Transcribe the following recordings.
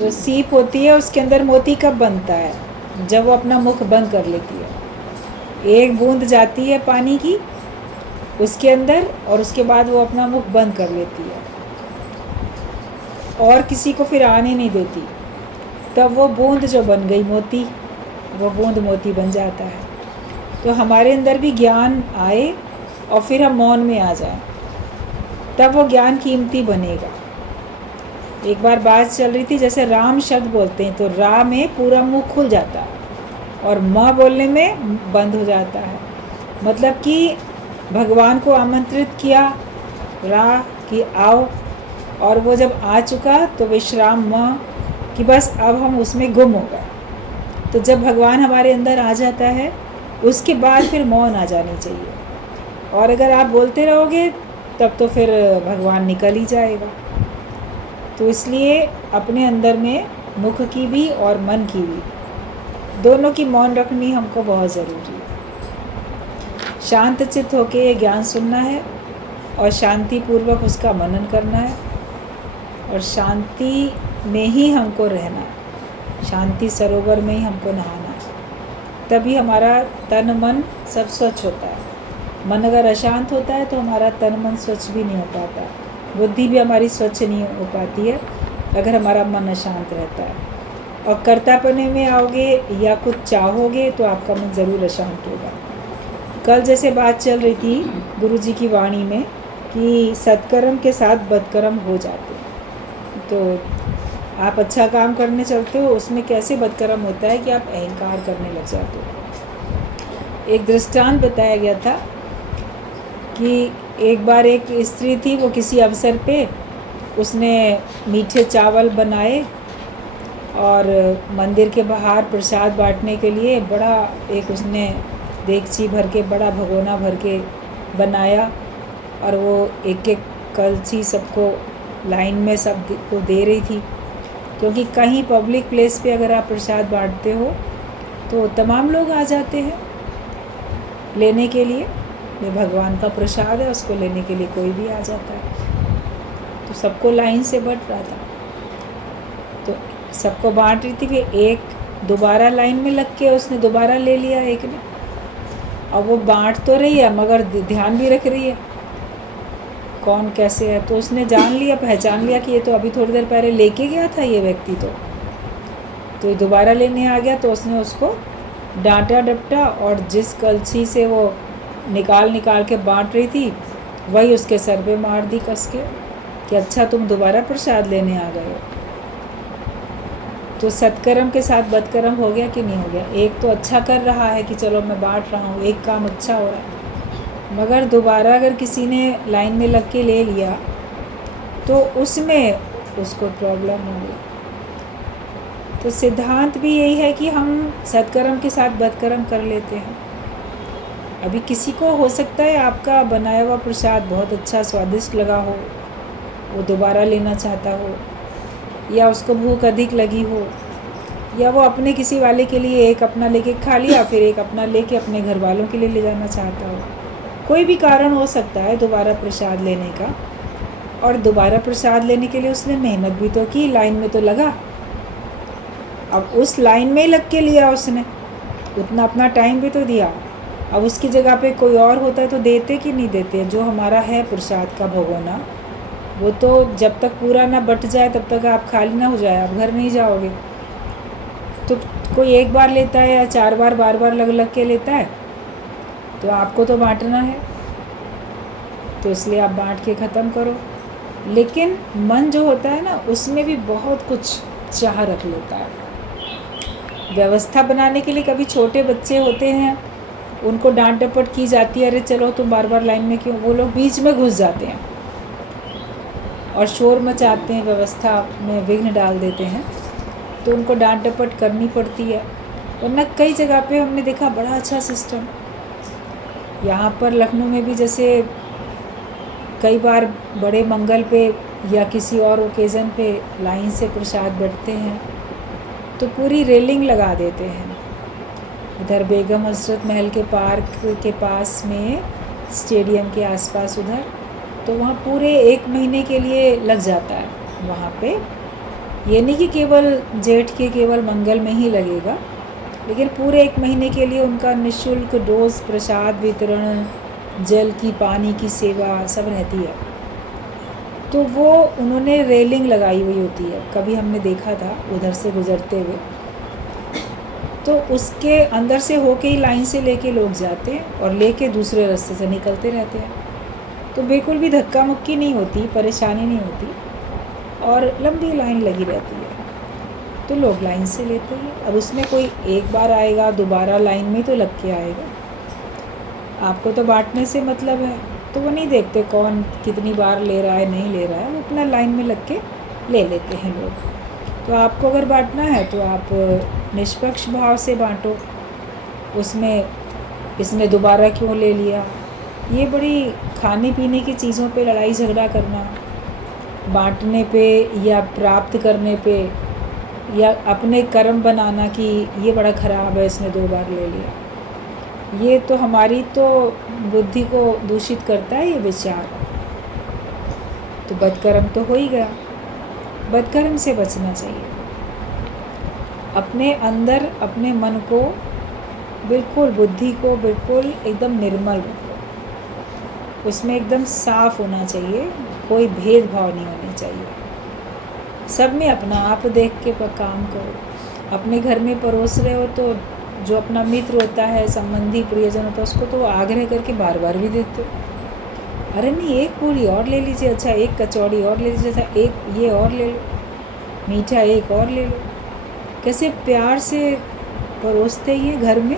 तो सीप होती है, उसके अंदर मोती कब बनता है? जब वो अपना मुख बंद कर लेती है। एक बूंद जाती है पानी की उसके अंदर और उसके बाद वो अपना मुख बंद कर लेती है और किसी को फिर आने नहीं देती। तब वो बूंद जो बन गई मोती, वो बूंद मोती बन जाता है। तो हमारे अंदर भी ज्ञान आए और फिर हम मौन में आ जाएं, तब वो ज्ञान कीमती बनेगा। एक बार बात चल रही थी, जैसे राम शब्द बोलते हैं तो रा में पूरा मुंह खुल जाता है और माँ बोलने में बंद हो जाता है। मतलब कि भगवान को आमंत्रित किया रा कि आओ, और वो जब आ चुका तो विश्राम माँ कि बस अब हम उसमें गुम हो गए। तो जब भगवान हमारे अंदर आ जाता है उसके बाद फिर मौन आ जानी चाहिए, और अगर आप बोलते रहोगे तब तो फिर भगवान निकल ही जाएगा। तो इसलिए अपने अंदर में मुख की भी और मन की भी, दोनों की मौन रखनी हमको बहुत ज़रूरी है। शांत चित्त होके ये ज्ञान सुनना है और शांति पूर्वक उसका मनन करना है, और शांति में ही हमको रहना है, शांति सरोवर में ही हमको नहाना है। तभी हमारा तन मन सब स्वच्छ होता है। मन अगर अशांत होता है तो हमारा तन मन स्वच्छ भी नहीं हो पाता, बुद्धि भी हमारी स्वच्छ नहीं हो पाती है अगर हमारा मन अशांत रहता है। और कर्तापने में आओगे या कुछ चाहोगे तो आपका मन ज़रूर अशांत होगा। कल जैसे बात चल रही थी गुरु जी की वाणी में कि सत्कर्म के साथ बदकर्म हो जाते हैं। तो आप अच्छा काम करने चलते हो, उसमें कैसे बदकर्म होता है कि आप अहंकार करने लग जाते हो। एक दृष्टांत बताया गया था कि एक बार एक स्त्री थी, वो किसी अवसर पे उसने मीठे चावल बनाए और मंदिर के बाहर प्रसाद बांटने के लिए बड़ा एक उसने देगची भर के, बड़ा भगोना भर के बनाया, और वो एक एक कलछी सबको लाइन में सब को दे रही थी। क्योंकि कहीं पब्लिक प्लेस पे अगर आप प्रसाद बांटते हो तो तमाम लोग आ जाते हैं लेने के लिए। ये भगवान का प्रसाद है, उसको लेने के लिए कोई भी आ जाता है। तो सबको लाइन से बंट रहा था, तो सबको बांट रही थी कि एक दोबारा लाइन में लग के उसने दोबारा ले लिया एक ने। अब वो बांट तो रही है मगर ध्यान भी रख रही है कौन कैसे है। तो उसने जान लिया, पहचान लिया कि ये तो अभी थोड़ी देर पहले लेके गया था ये व्यक्ति, तो ये दोबारा लेने आ गया। तो उसने उसको डांटा डपटा और जिस कलछी से वो निकाल के बांट रही थी वही उसके सर पे मार दी कस के कि अच्छा तुम दोबारा प्रसाद लेने आ गए हो। तो सत्कर्म के साथ बदकर्म हो गया कि नहीं हो गया? एक तो अच्छा कर रहा है कि चलो मैं बांट रहा हूँ, एक काम अच्छा हो रहा है, मगर दोबारा अगर किसी ने लाइन में लग के ले लिया तो उसमें उसको प्रॉब्लम हो गई। तो सिद्धांत भी यही है कि हम सत्कर्म के साथ बदकर्म कर लेते हैं। अभी किसी को हो सकता है आपका बनाया हुआ प्रसाद बहुत अच्छा स्वादिष्ट लगा हो, वो दोबारा लेना चाहता हो, या उसको भूख अधिक लगी हो, या वो अपने किसी वाले के लिए एक अपना लेके खा लिया, फिर एक अपना लेके अपने घर वालों के लिए ले जाना चाहता हो। कोई भी कारण हो सकता है दोबारा प्रसाद लेने का, और दोबारा प्रसाद लेने के लिए उसने मेहनत भी तो की, लाइन में तो लगा। अब उस लाइन में ही लग के लिया उसने, उतना अपना टाइम भी तो दिया। अब उसकी जगह पे कोई और होता है तो देते कि नहीं देते? जो हमारा है प्रसाद का भगोना, वो तो जब तक पूरा ना बट जाए तब तक आप खाली ना हो जाए, आप घर नहीं जाओगे। तो कोई एक बार लेता है या 4 बार बार बार लग के लेता है, तो आपको तो बांटना है, तो इसलिए आप बांट के ख़त्म करो। लेकिन मन जो होता है ना, उसमें भी बहुत कुछ चाह रख लेता है। व्यवस्था बनाने के लिए कभी छोटे बच्चे होते हैं, उनको डांट डपट की जाती है, अरे चलो तुम बार बार लाइन में क्यों, वो लोग बीच में घुस जाते हैं और शोर मचाते हैं, व्यवस्था में विघ्न डाल देते हैं, तो उनको डांट डपट करनी पड़ती है। वरना कई जगह पे हमने देखा बड़ा अच्छा सिस्टम, यहाँ पर लखनऊ में भी जैसे कई बार बड़े मंगल पे या किसी और ओकेज़न पे लाइन से प्रसाद बंटते हैं तो पूरी रेलिंग लगा देते हैं। इधर बेगम हजरत महल के पार्क के पास में, स्टेडियम के आसपास उधर, तो वहाँ पूरे 1 महीने के लिए लग जाता है वहाँ पे ये नहीं कि केवल जेठ के केवल मंगल में ही लगेगा, लेकिन पूरे 1 महीने के लिए उनका निःशुल्क डोज प्रसाद वितरण, जल की, पानी की सेवा सब रहती है। तो वो उन्होंने रेलिंग लगाई हुई होती है, कभी हमने देखा था उधर से गुजरते हुए। तो उसके अंदर से होके ही लाइन से लेके लोग जाते हैं और लेके दूसरे रास्ते से निकलते रहते हैं। तो बिल्कुल भी धक्का मुक्की नहीं होती, परेशानी नहीं होती और लंबी लाइन लगी रहती है। तो लोग लाइन से लेते हैं। अब उसमें कोई एक बार आएगा, दोबारा लाइन में तो लग के आएगा। आपको तो बांटने से मतलब है, तो वो नहीं देखते कौन कितनी बार ले रहा है, नहीं ले रहा है, वो अपना लाइन में लग के ले लेते हैं लोग। तो आपको अगर बांटना है तो आप निष्पक्ष भाव से बांटो। उसमें इसने दोबारा क्यों ले लिया, ये बड़ी खाने पीने की चीज़ों पे लड़ाई झगड़ा करना, बांटने पे या प्राप्त करने पे या अपने कर्म बनाना कि ये बड़ा ख़राब है, इसने 2 बार ले लिया, ये तो हमारी तो बुद्धि को दूषित करता है ये विचार। तो बदकर्म तो हो ही गया। बदकर्म से बचना चाहिए। अपने अंदर अपने मन को बिल्कुल, बुद्धि को बिल्कुल एकदम निर्मल रखो। उसमें एकदम साफ होना चाहिए, कोई भेदभाव नहीं होनी चाहिए। सब में अपना आप देख के काम करो। अपने घर में परोस रहे हो तो जो अपना मित्र होता है, संबंधी, प्रियजन होता है, उसको तो आग्रह करके बार बार भी देते हो। अरे नहीं, एक पूरी और ले लीजिए, अच्छा एक कचौड़ी और ले लीजिए, अच्छा एक ये और ले लो, मीठा एक और ले लो। कैसे प्यार से परोसते ही हैं घर में।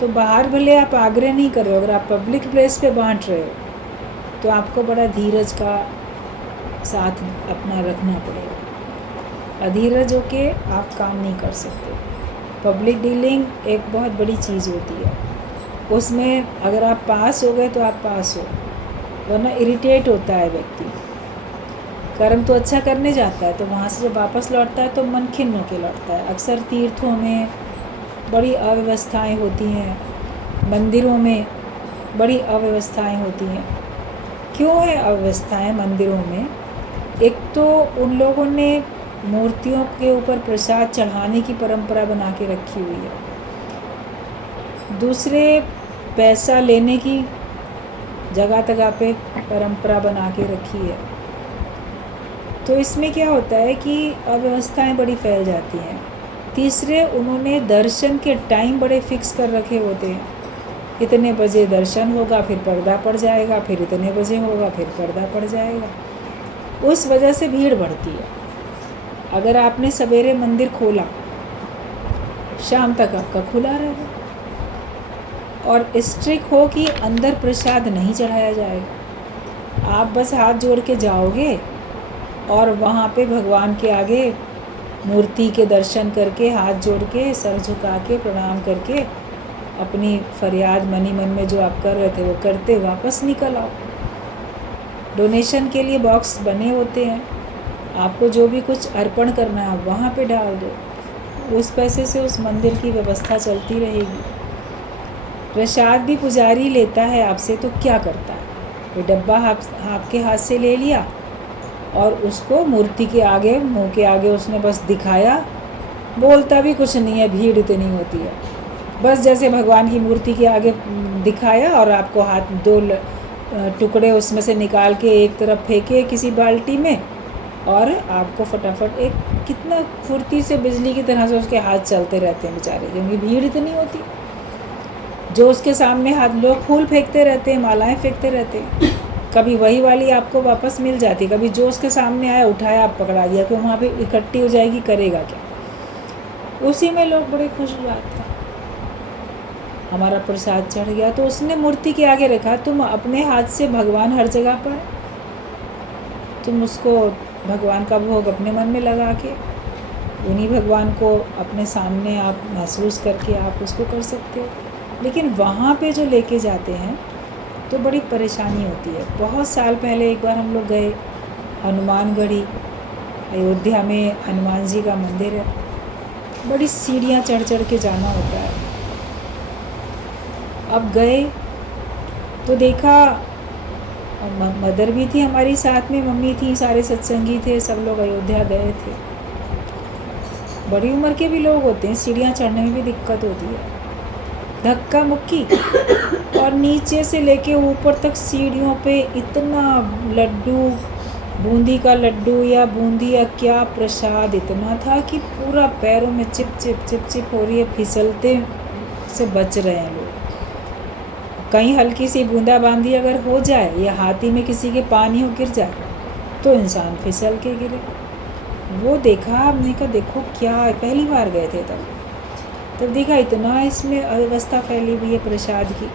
तो बाहर भले आप आग्रह नहीं कर रहे हो, अगर आप पब्लिक प्लेस पे बांट रहे हो तो आपको बड़ा धीरज का साथ अपना रखना पड़ेगा। अधीरज होके आप काम नहीं कर सकते। पब्लिक डीलिंग एक बहुत बड़ी चीज़ होती है, उसमें अगर आप पास हो गए तो आप पास हो, वरना इरिटेट होता है व्यक्ति। कर्म तो अच्छा करने जाता है, तो वहाँ से जब वापस लौटता है तो मन खिन्न होकर लौटता है। अक्सर तीर्थों में बड़ी अव्यवस्थाएं होती हैं, मंदिरों में बड़ी अव्यवस्थाएं होती हैं। क्यों है अव्यवस्थाएं मंदिरों में? एक तो उन लोगों ने मूर्तियों के ऊपर प्रसाद चढ़ाने की परंपरा बना के रखी हुई है। दूसरे, पैसा लेने की जगह जगह पे परंपरा बना के रखी है। तो इसमें क्या होता है कि अव्यवस्थाएं बड़ी फैल जाती हैं। तीसरे, उन्होंने दर्शन के टाइम बड़े फिक्स कर रखे होते हैं। इतने बजे दर्शन होगा, फिर पर्दा पड़ जाएगा, फिर इतने बजे होगा, फिर पर्दा पड़ जाएगा। उस वजह से भीड़ बढ़ती है। अगर आपने सवेरे मंदिर खोला, शाम तक आपका खुला रहेगा और स्ट्रिक्ट हो कि अंदर प्रसाद नहीं चढ़ाया जाएगा। आप बस हाथ जोड़ के जाओगे और वहाँ पे भगवान के आगे मूर्ति के दर्शन करके, हाथ जोड़ के, सर झुका के, प्रणाम करके, अपनी फरियाद मनी मन में जो आप कर रहे थे वो करते वापस निकल आओ। डोनेशन के लिए बॉक्स बने होते हैं, आपको जो भी कुछ अर्पण करना है आप वहाँ पे डाल दो। उस पैसे से उस मंदिर की व्यवस्था चलती रहेगी। प्रसाद भी पुजारी लेता है आपसे तो क्या करता है? वो डब्बा आपके हाथ से ले लिया और उसको मूर्ति के आगे, मुंह के आगे उसने बस दिखाया, बोलता भी कुछ नहीं है, भीड़ इतनी होती है। बस जैसे भगवान की मूर्ति के आगे दिखाया और आपको हाथ 2 टुकड़े उसमें से निकाल के एक तरफ फेंके किसी बाल्टी में, और आपको फटाफट एक कितना फुर्ती से बिजली की तरह से उसके हाथ चलते रहते हैं बेचारे, क्योंकि भीड़ इतनी होती। जो उसके सामने हाथ, लोग फूल फेंकते रहते हैं, मालाएं फेंकते रहते हैं, कभी वही वाली आपको वापस मिल जाती, कभी जो उसके सामने आया उठाया आप पकड़ा दिया, कि वहाँ पे इकट्ठी हो जाएगी, करेगा क्या? उसी में लोग बड़े खुश हो जाते हैं। हमारा प्रसाद चढ़ गया तो उसने मूर्ति के आगे रखा, तुम अपने हाथ से भगवान हर जगह पर, तुम उसको भगवान का भोग अपने मन में लगा के उन्हीं भगवान को अपने सामने आप महसूस करके आप उसको कर सकते हो। लेकिन वहाँ पे जो लेके जाते हैं तो बड़ी परेशानी होती है। बहुत साल पहले एक बार हम लोग गए हनुमानगढ़ी, अयोध्या में हनुमान जी का मंदिर है, बड़ी सीढ़ियाँ चढ़ चढ़ के जाना होता है। अब गए तो देखा और मदर भी थी हमारी साथ में, मम्मी थी, सारे सत्संगी थे, सब लोग अयोध्या गए थे। बड़ी उम्र के भी लोग होते हैं, सीढ़ियाँ चढ़ने में भी दिक्कत होती है, धक्का मुक्की। और नीचे से लेके ऊपर तक सीढ़ियों पे इतना लड्डू, बूंदी का लड्डू या बूंदी या क्या प्रसाद इतना था कि पूरा पैरों में चिप चिप चिप चिप हो रही है, फिसलते से बच रहे हैं लोग। कहीं हल्की सी बूंदाबांदी अगर हो जाए या हाथी में किसी के पानी हो गिर जाए तो इंसान फिसल के गिरे। वो देखा, हमने कहा देखो क्या है, पहली बार गए थे तब देखा इतना इसमें अव्यवस्था फैली हुई है प्रसाद की।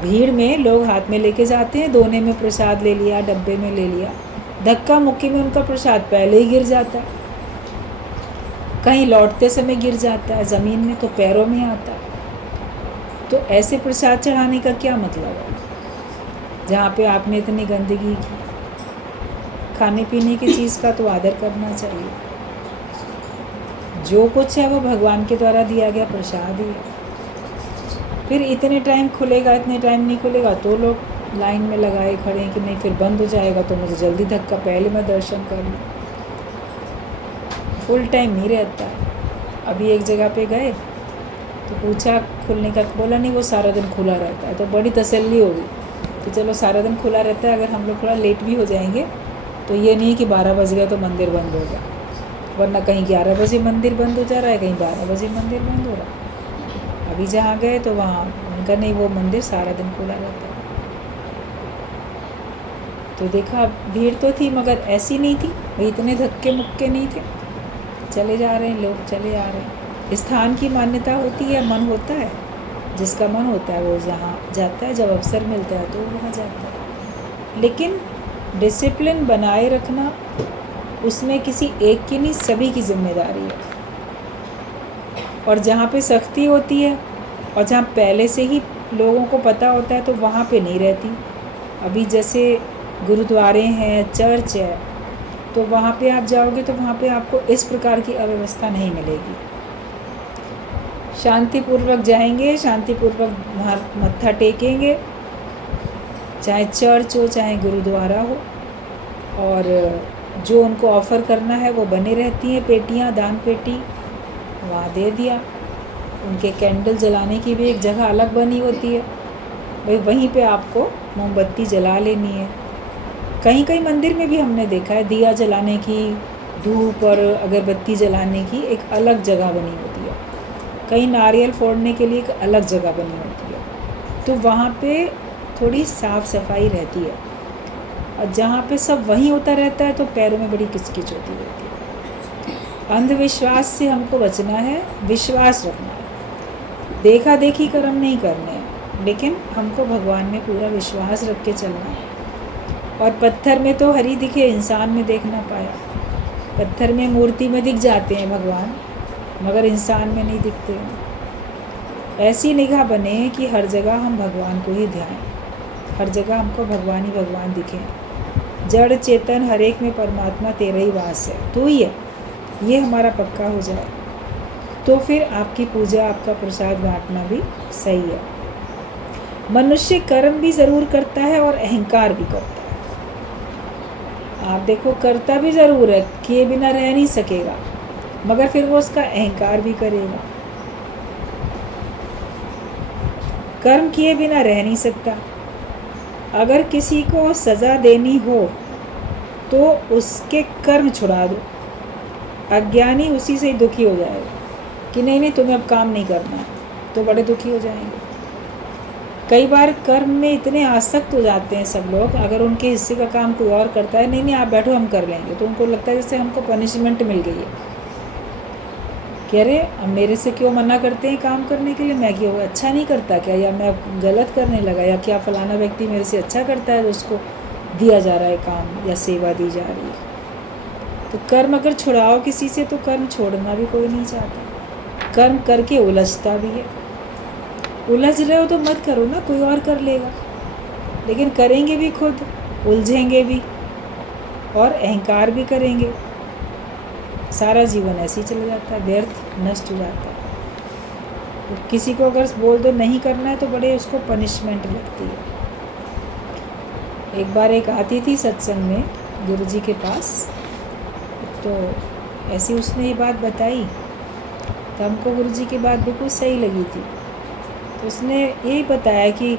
भीड़ में लोग हाथ में लेके जाते हैं, दोने में प्रसाद ले लिया, डब्बे में ले लिया, धक्का मुक्की में उनका प्रसाद पहले ही गिर जाता है, कहीं लौटते समय गिर जाता है ज़मीन में तो पैरों में आता है। तो ऐसे प्रसाद चढ़ाने का क्या मतलब है जहाँ पे आपने इतनी गंदगी की। खाने पीने की चीज़ का तो आदर करना चाहिए। जो कुछ है वो भगवान के द्वारा दिया गया प्रसाद ही है। फिर इतने टाइम खुलेगा, इतने टाइम नहीं खुलेगा तो लोग लाइन में लगाए खड़े हैं कि नहीं फिर बंद हो जाएगा तो मुझे जल्दी धक्का, पहले मैं दर्शन कर लूँ। फुल टाइम नहीं रहता है। अभी एक जगह पे गए तो पूछा खुलने का, बोला नहीं वो सारा दिन खुला रहता है। तो बड़ी तसल्ली होगी कि चलो सारा दिन खुला रहता है, अगर हम लोग थोड़ा लेट भी हो जाएंगे तो ये नहीं कि 12 बज गए तो मंदिर बंद होगा, वरना कहीं 11 बजे मंदिर बंद हो जा रहा है, कहीं 12 बजे मंदिर बंद हो रहा है। अभी जहाँ गए तो वहाँ उनका नहीं, वो मंदिर सारा दिन खुला रहता है। तो देखा भीड़ तो थी मगर ऐसी नहीं थी भाई, इतने धक्के मुक्के नहीं थे, चले जा रहे हैं लोग, चले जा रहे हैं। स्थान की मान्यता होती है, मन होता है, जिसका मन होता है वो जहाँ जाता है, जब अवसर मिलता है तो वहाँ जाता है। लेकिन डिसिप्लिन बनाए रखना उसमें किसी एक की नहीं, सभी की जिम्मेदारी है। और जहाँ पे सख्ती होती है और जहाँ पहले से ही लोगों को पता होता है तो वहाँ पे नहीं रहती। अभी जैसे गुरुद्वारे हैं, चर्च है, तो वहाँ पे आप जाओगे तो वहाँ पे आपको इस प्रकार की अव्यवस्था नहीं मिलेगी। शांतिपूर्वक जाएंगे, शांतिपूर्वक वहाँ मत्था टेकेंगे, चाहे चर्च हो चाहे गुरुद्वारा हो, और जो उनको ऑफ़र करना है वो बने रहती हैं पेटियाँ, दान पेटी वहाँ दे दिया। उनके कैंडल जलाने की भी एक जगह अलग बनी होती है, भाई वहीं पे आपको मोमबत्ती जला लेनी है। कहीं कहीं मंदिर में भी हमने देखा है दिया जलाने की, धूप और अगरबत्ती जलाने की एक अलग जगह बनी होती है, कहीं नारियल फोड़ने के लिए एक अलग जगह बनी होती है। तो वहाँ पे थोड़ी साफ़ सफाई रहती है, और जहाँ पे सब वहीं होता रहता है तो पैरों में बड़ी किचकिच होती रहती है। अंधविश्वास से हमको बचना है, विश्वास रखना है, देखा देखी कर्म नहीं करने हैं, लेकिन हमको भगवान में पूरा विश्वास रख के चलना है। और पत्थर में तो हरी दिखे, इंसान में देख ना पाया। पत्थर में, मूर्ति में दिख जाते हैं भगवान, मगर इंसान में नहीं दिखते हैं। ऐसी निगाह बने कि हर जगह हम भगवान को ही ध्यान, हर जगह हमको भगवान ही भगवान दिखें। जड़ चेतन हर एक में परमात्मा तेरा ही वास है, तू ही है, ये हमारा पक्का हो जाए तो फिर आपकी पूजा, आपका प्रसाद बांटना भी सही है। मनुष्य कर्म भी ज़रूर करता है और अहंकार भी करता है। आप देखो करता भी ज़रूर है, किए बिना रह नहीं सकेगा, मगर फिर वो उसका अहंकार भी करेगा। कर्म किए बिना रह नहीं सकता। अगर किसी को सज़ा देनी हो तो उसके कर्म छुड़ा दो, अज्ञानी उसी से ही दुखी हो जाएगा कि नहीं नहीं तुम्हें अब काम नहीं करना है, तो बड़े दुखी हो जाएंगे। कई बार कर्म में इतने आसक्त हो जाते हैं सब लोग, अगर उनके हिस्से का काम कोई और करता है, नहीं नहीं आप बैठो हम कर लेंगे, तो उनको लगता है जैसे हमको पनिशमेंट मिल गई है कि अरे अब मेरे से क्यों मना करते हैं काम करने के लिए, मैं क्यों अच्छा नहीं करता क्या, या मैं गलत करने लगा, या क्या फलाना व्यक्ति मेरे से अच्छा करता है तो उसको दिया जा रहा है काम या सेवा दी जा रही है। तो कर्म अगर छुड़ाओ किसी से तो कर्म छोड़ना भी कोई नहीं चाहता, कर्म करके उलझता भी है। उलझ रहे हो तो मत करो ना, कोई और कर लेगा, लेकिन करेंगे भी खुद, उलझेंगे भी और अहंकार भी करेंगे, सारा जीवन ऐसे ही चला जाता है, व्यर्थ नष्ट हो जाता है। तो किसी को अगर बोल दो नहीं करना है तो बड़े उसको पनिशमेंट लगती है। एक बार एक आती थी सत्संग में गुरुजी के पास, तो ऐसी उसने ये बात बताई, तो हमको गुरुजी की बात बिल्कुल सही लगी थी। तो उसने यही बताया कि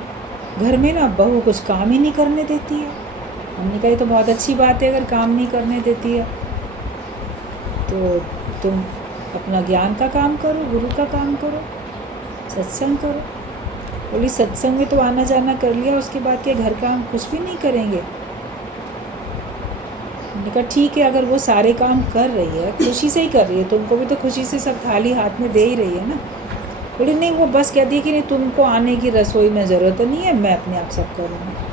घर में ना बहू कुछ काम ही नहीं करने देती है। हमने कहा ये तो बहुत अच्छी बात है, अगर काम नहीं करने देती है तो तुम अपना ज्ञान का काम करो, गुरु का काम करो, सत्संग करो। बोली सत्संग में तो आना जाना कर लिया, उसके बाद के घर का हम कुछ भी नहीं करेंगे। मैंने कहा ठीक है, अगर वो सारे काम कर रही है, खुशी से ही कर रही है, तुमको भी तो खुशी से सब थाली हाथ में दे ही रही है ना। बोली नहीं, वो बस कहती है कि नहीं तुमको आने की रसोई में ज़रूरत नहीं है, मैं अपने आप सब करूँगी।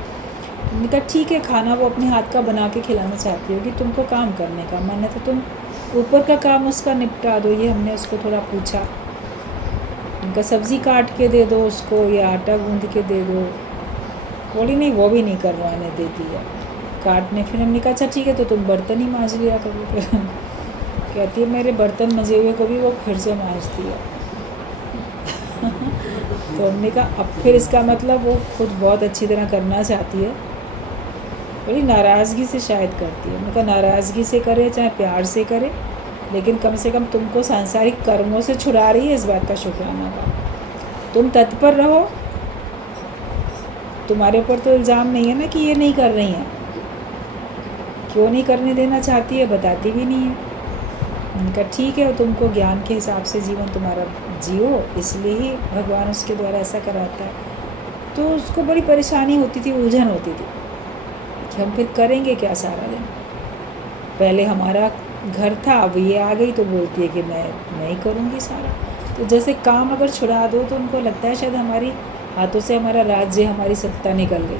मैंने कहा ठीक है, खाना वो अपने हाथ का बना के खिलाना चाहती होगी, तुमको काम करने का मन है तो तुम ऊपर का काम उसका निपटा दो। ये हमने उसको थोड़ा पूछा। उनका सब्ज़ी काट के दे दो उसको, या आटा गूंद के दे दो। बोली नहीं, वो भी नहीं करवाने देती है काटने। फिर हमने कहा अच्छा ठीक है, तो तुम बर्तन ही मांज लिया करो। फिर कहती है मेरे बर्तन मजे हुए को भी वो फिर से मांजती है। तो हमने कहा अब फिर इसका मतलब वो खुद बहुत अच्छी तरह करना चाहती है। बोली नाराज़गी से शायद करती है। मैंने कहा नाराज़गी से करे चाहे प्यार से करे, लेकिन कम से कम तुमको सांसारिक कर्मों से छुड़ा रही है, इस बात का शुक्राना करो। तुम तत्पर रहो, तुम्हारे ऊपर तो इल्ज़ाम नहीं है ना कि ये नहीं कर रही हैं। क्यों नहीं करने देना चाहती है, बताती भी नहीं है। उनका ठीक है, तुमको ज्ञान के हिसाब से जीवन तुम्हारा जियो, इसलिए ही भगवान उसके द्वारा ऐसा कराता है। तो उसको बड़ी परेशानी होती थी, उलझन होती थी कि हम फिर करेंगे क्या सारा दिन। पहले हमारा घर था, अब ये आ गई तो बोलती है कि मैं नहीं करूँगी सारा। तो जैसे काम अगर छुड़ा दो तो उनको लगता है शायद हमारी हाथों से हमारा राज्य, हमारी सत्ता निकल गई।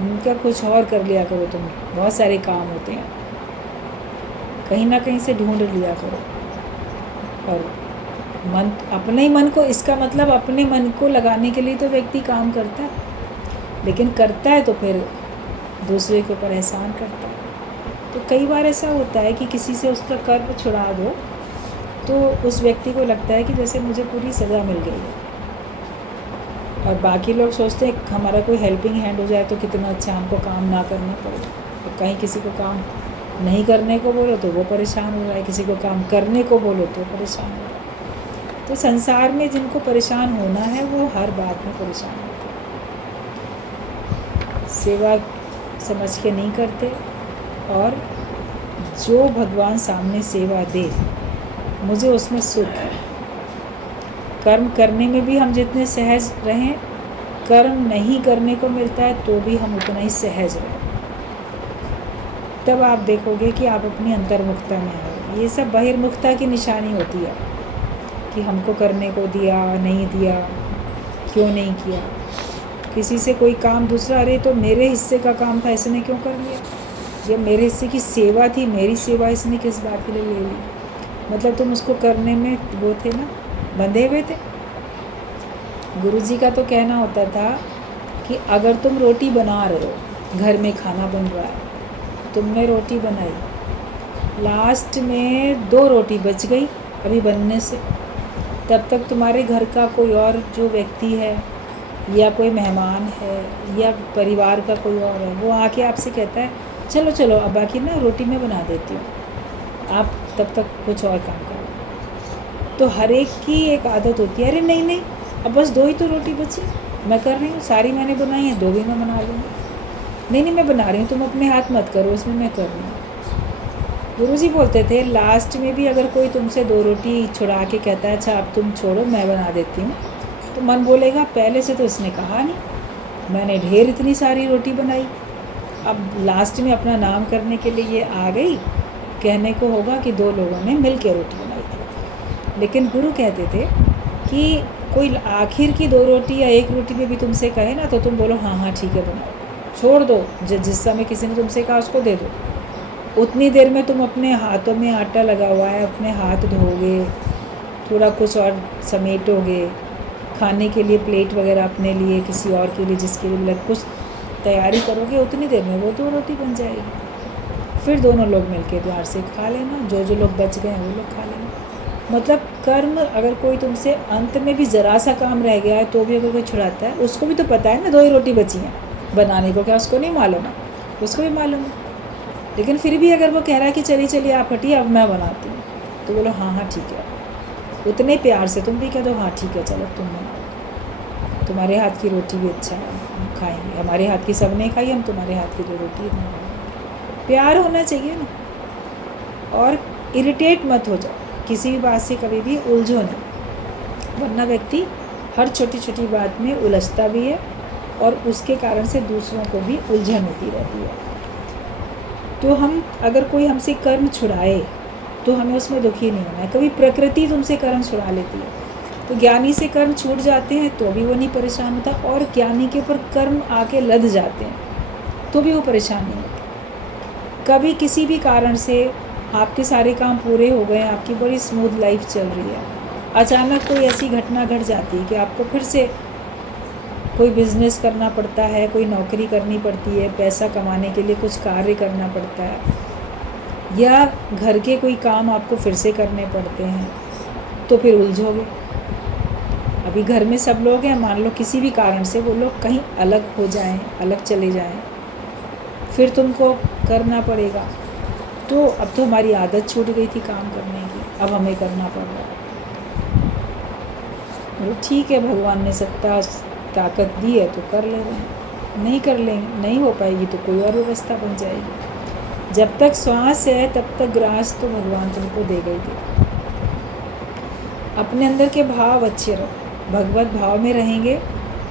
उनका कुछ और कर लिया करो, तुम बहुत सारे काम होते हैं, कहीं ना कहीं से ढूंढ लिया करो। और मन, अपने ही मन को, इसका मतलब अपने मन को लगाने के लिए तो व्यक्ति काम करता है, लेकिन करता है तो फिर दूसरे के ऊपर एहसान करता है। तो कई बार ऐसा होता है कि किसी से उसका कर्म छुड़ा दो तो उस व्यक्ति को लगता है कि जैसे मुझे पूरी सज़ा मिल गई है। और बाकी लोग सोचते हैं हमारा कोई हेल्पिंग हैंड हो जाए तो कितना अच्छा, हमको काम ना करना पड़े। तो कहीं किसी को काम नहीं करने को बोलो तो वो परेशान हो रहा है, किसी को काम करने को बोलो तो परेशान हो रहा है। तो संसार में जिनको परेशान होना है वो हर बात में परेशान होते हैं, सेवा समझ के नहीं करते। और जो भगवान सामने सेवा दे, मुझे उसमें सुख है। कर्म करने में भी हम जितने सहज रहें, कर्म नहीं करने को मिलता है तो भी हम उतना ही सहज रहें। तब आप देखोगे कि आप अपनी अंतर्मुखता में आओगे। ये सब बहिर्मुखता की निशानी होती है कि हमको करने को दिया, नहीं दिया, क्यों नहीं किया। किसी से कोई काम दूसरा, अरे तो मेरे हिस्से का काम था, इसने क्यों कर लिया। ये मेरे हिस्से की सेवा थी, मेरी सेवा इसने किस बात के लिए ले ली। मतलब तुम उसको करने में वो थे ना, बंधे हुए थे। गुरुजी का तो कहना होता था कि अगर तुम रोटी बना रहे हो, घर में खाना बन रहा है, तुमने रोटी बनाई, लास्ट में 2 रोटी बच गई अभी बनने से, तब तक तुम्हारे घर का कोई और जो व्यक्ति है या कोई मेहमान है या परिवार का कोई और है, वो आके आपसे कहता है चलो चलो अब बाकी ना रोटी मैं बना देती हूँ, आप तब तक कुछ और काम करो। तो हर एक की एक आदत होती है, अरे नहीं नहीं अब बस 2 ही तो रोटी बची, मैं कर रही हूँ, सारी मैंने बनाई है, 2 भी मैं बना लूँगी। नहीं नहीं मैं बना रही हूँ, तुम अपने हाथ मत करो, इसमें मैं कर रही हूँ। गुरुजी बोलते थे लास्ट में भी अगर कोई तुमसे 2 रोटी छुड़ा के कहता है अच्छा अब तुम छोड़ो मैं बना देती हूँ, तो मन बोलेगा पहले से तो इसने कहा नहीं, मैंने ढेर इतनी सारी रोटी बनाई, अब लास्ट में अपना नाम करने के लिए ये आ गई, कहने को होगा कि 2 लोगों ने मिल के रोटी बनाई थी। लेकिन गुरु कहते थे कि कोई आखिर की 2 रोटी या 1 रोटी में भी तुमसे कहे ना तो तुम बोलो हाँ हाँ ठीक है बनाओ, छोड़ दो, जिस समय किसी ने तुमसे कहा उसको दे दो। उतनी देर में तुम अपने हाथों में आटा लगा हुआ है, अपने हाथ धोगे, थोड़ा कुछ और समेटोगे, खाने के लिए प्लेट वगैरह अपने लिए, किसी और के लिए, जिसके लिए लग कुछ तैयारी करोगे, उतनी देर में वो 2 रोटी बन जाएगी। फिर दोनों लोग मिलके प्यार से खा लेना, जो जो लोग बच गए हैं वो लोग खा लेना। मतलब कर्म अगर कोई तुमसे अंत में भी ज़रा सा काम रह गया है तो भी अगर कोई छुड़ाता है, उसको भी तो पता है ना 2 ही रोटी बची हैं, बनाने को क्या उसको नहीं मालूम है? उसको भी मालूम है, लेकिन फिर भी अगर वो कह रहा है कि चलिए चलिए आप हटिए, अब मैं बनाती हूँ, तो बोलो हाँ हाँ ठीक है। उतने प्यार से तुम भी कह दो हाँ ठीक है चलो तुम बनाओ, तुम्हारे हाथ की रोटी भी अच्छा है, हम खाएंगे, हमारे हाथ की सब ने खाई, हम तुम्हारे हाथ की जो रोटी है नहीं खाएंगे। प्यार होना चाहिए ना। और इरिटेट मत हो जाओ किसी भी बात से, कभी भी उलझो नहीं, वरना व्यक्ति हर छोटी छोटी बात में उलझता भी है और उसके कारण से दूसरों को भी उलझन होती रहती है। तो हम अगर कोई हमसे कर्म छुड़ाए तो हमें उसमें दुखी नहीं होना है। कभी प्रकृति तुमसे कर्म छुड़ा लेती है, तो ज्ञानी से कर्म छूट जाते हैं तो भी वो नहीं परेशान होता, और ज्ञानी के ऊपर कर्म आके लद जाते हैं तो भी वो परेशान नहीं होता। कभी किसी भी कारण से आपके सारे काम पूरे हो गए, आपकी बड़ी स्मूथ लाइफ चल रही है, अचानक कोई ऐसी घटना घट जाती है कि आपको फिर से कोई बिज़नेस करना पड़ता है, कोई नौकरी करनी पड़ती है, पैसा कमाने के लिए कुछ कार्य करना पड़ता है, या घर के कोई काम आपको फिर से करने पड़ते हैं, तो फिर उलझोगे। अभी घर में सब लोग हैं, मान लो किसी भी कारण से वो लोग कहीं अलग हो जाएं, अलग चले जाएं, फिर तुमको करना पड़ेगा। तो अब तो हमारी आदत छूट गई थी काम करने की, अब हमें करना पड़ रहा है। ठीक है, भगवान ने सत्ता ताकत दी है तो कर ले रहे हैं, नहीं कर लेंगे, नहीं हो पाएगी तो कोई और व्यवस्था बन जाएगी। जब तक श्वास है तब तक ग्रास तो भगवान तुमको देगा ही देगा। अपने अंदर के भाव अच्छे रहो, भगवत भाव में रहेंगे,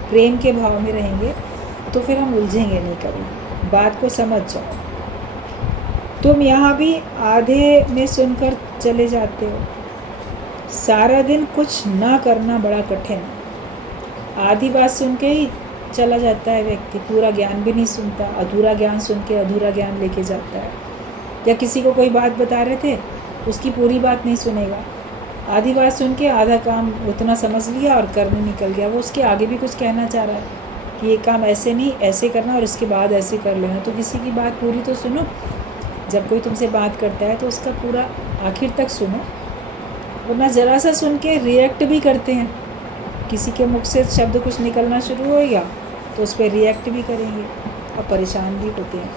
प्रेम के भाव में रहेंगे, तो फिर हम उलझेंगे नहीं कभी। बात को समझ जाओ। तुम यहाँ भी आधे में सुनकर चले जाते हो। सारा दिन कुछ ना करना बड़ा कठिन है। आधी बात सुन के ही चला जाता है व्यक्ति, पूरा ज्ञान भी नहीं सुनता, अधूरा ज्ञान सुन के अधूरा ज्ञान लेके जाता है। या किसी को कोई बात बता रहे थे, उसकी पूरी बात नहीं सुनेगा, आधी बात सुन के आधा काम उतना समझ लिया और करने निकल गया। वो उसके आगे भी कुछ कहना चाह रहा है कि ये काम ऐसे नहीं ऐसे करना और इसके बाद ऐसे कर लेना। तो किसी की बात पूरी तो सुनो। जब कोई तुमसे बात करता है तो उसका पूरा आखिर तक सुनो, वरना ज़रा सा सुन के रिएक्ट भी करते हैं। किसी के मुख से शब्द कुछ निकलना शुरू हो गया तो उस पर रिएक्ट भी करेंगे और परेशान भी होते हैं,